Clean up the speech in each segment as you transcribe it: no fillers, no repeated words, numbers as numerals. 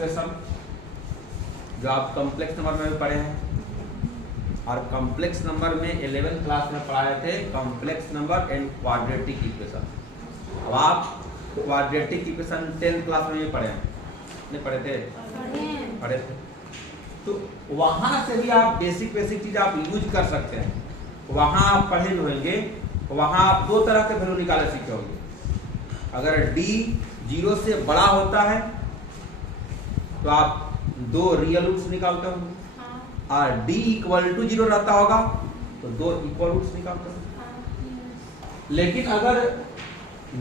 Equation जो आप complex number में भी पढ़े हैं, और कॉम्प्लेक्स नंबर में 11th क्लास में पढ़ाए थे complex number and quadratic equation. अब आप क्वाड्रेटिक इक्वेशन 10th क्लास में भी पढ़े हैं, नहीं पढ़े थे? पढ़े थे। तो वहां से भी आप बेसिक चीज आप यूज कर सकते हैं। वहां आप पढ़े होंगे, वहां आप दो तरह के वैल्यू निकाले सीखे होंगे। अगर d 0 से बड़ा होता है तो आप दो रियल रूट्स निकालते होंगे, और d इक्वल टू 0 रहता होगा तो दो इक्वल रूट्स निकालते होंगे। लेकिन अगर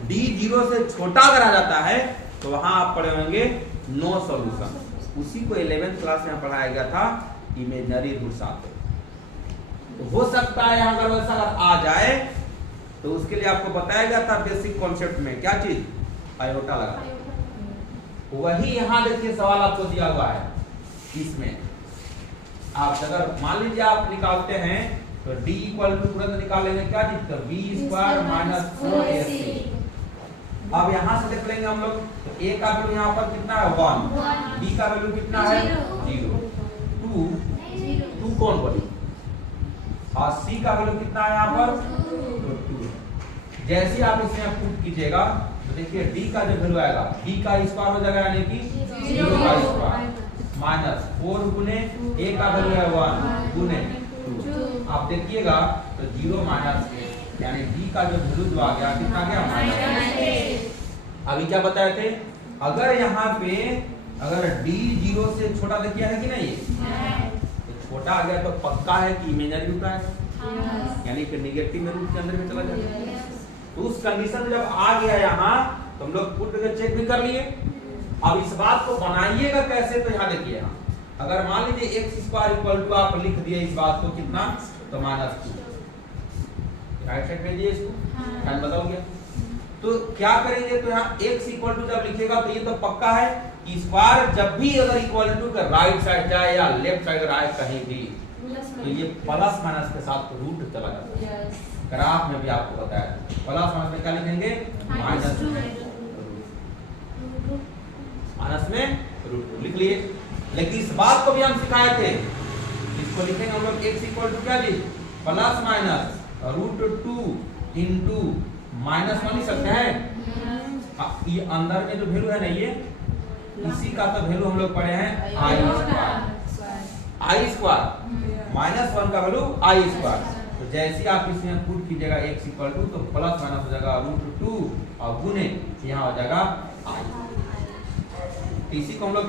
d 0 से छोटा अगर आ जाता है तो वहां आप पढ़े होंगे नो सॉल्यूशन। उसी को 11th क्लास में पढ़ाया गया था, इमेजिनरी रूट्स आते। तो हो सकता है अगर वैसा अगर आ जाए तो उसके लिए आपको बताया गया था बेसिक कॉन्सेप्ट में क्या चीज, आयोटा लगा। वही यहाँ देखिए सवाल आपको दिया हुआ है। इसमें आप अगर मान लीजिए आप निकालते हैं तो d इक्वल टू तुरंत निकालेंगे क्या चीज, तो b स्क्वायर माइनस 4ac। अब यहाँ से देख लेंगे हम लोग, तो a का वैल्यू यहाँ पर कितना है 1, b का वैल्यू कितना है 0, 2 कौन बोली, और c का वैल्यू कितना है यहाँ पर 2। जैसे आप इसमें पुट कीजिएगा तो देखिए d का जो वैल्यू आएगा b का स्क्वायर हो जाएगा, यानी कि 0 का स्क्वायर माइनस 4 गुने a का वैल्यू है 1 गुने 2। आप देखिएगा तो 0 माइनस यानी d का जो वैल्यू जो आ गया कितना गया माइनस। अभी क्या बताए थे, अगर यहाँ पे अगर d 0 से छोटा देखिए है कि नहीं, तो छोटा आ गया तो पक्का है कि इमेजिनरी रूट आएगा, यानी कि नेगेटिव में रूट के अंदर में चला जाएगा। तो उस कंडीशन में जब आ गया यहाँ तो हम लोग पुट करके चेक भी कर लिए। अब इस बात को बनाइएगा कैसे, तो यहाँ देखिए, यहाँ अगर मान लीजिए x स्क्वायर इक्वल टू आप लिख दिए इस बात को कितना, तो -2 राइट साइड में दिए इसको, टाइम बदल गया। तो क्या करेंगे, तो यहाँ x इक्वल टू जब लिखेगा तो ये तो पक्का है कि स्क्वायर जब भी अगर इक्वल टू का राइट साइड जाए या लेफ्ट साइड आए कहीं भी, तो ये प्लस माइनस के साथ रूट चला जाता है। ग्राफ में भी आपको बताया प्लस माइनस में क्या लिखेंगे, माइनस में रूट लिख लिए। लेकिन इस बात को भी हम सिखाए थे, इसको लिखेंगे हम लोग x इक्वल टू क्या जी, प्लस माइनस √2 इंटू -1 लिख सकते हैं। ये अंदर में जो वैल्यू है ना, ये इसी का तो वैल्यू हम लोग पढ़े हैं i स्क्वायर -1 का वैल्यू i स्क्वायर। तो जैसे आप इसमें पुट कीजिएगा x इक्वल टू, तो प्लस माइनस हो जाएगा √2 और गुने यहाँ हो जाएगा i। इसी को हम लोग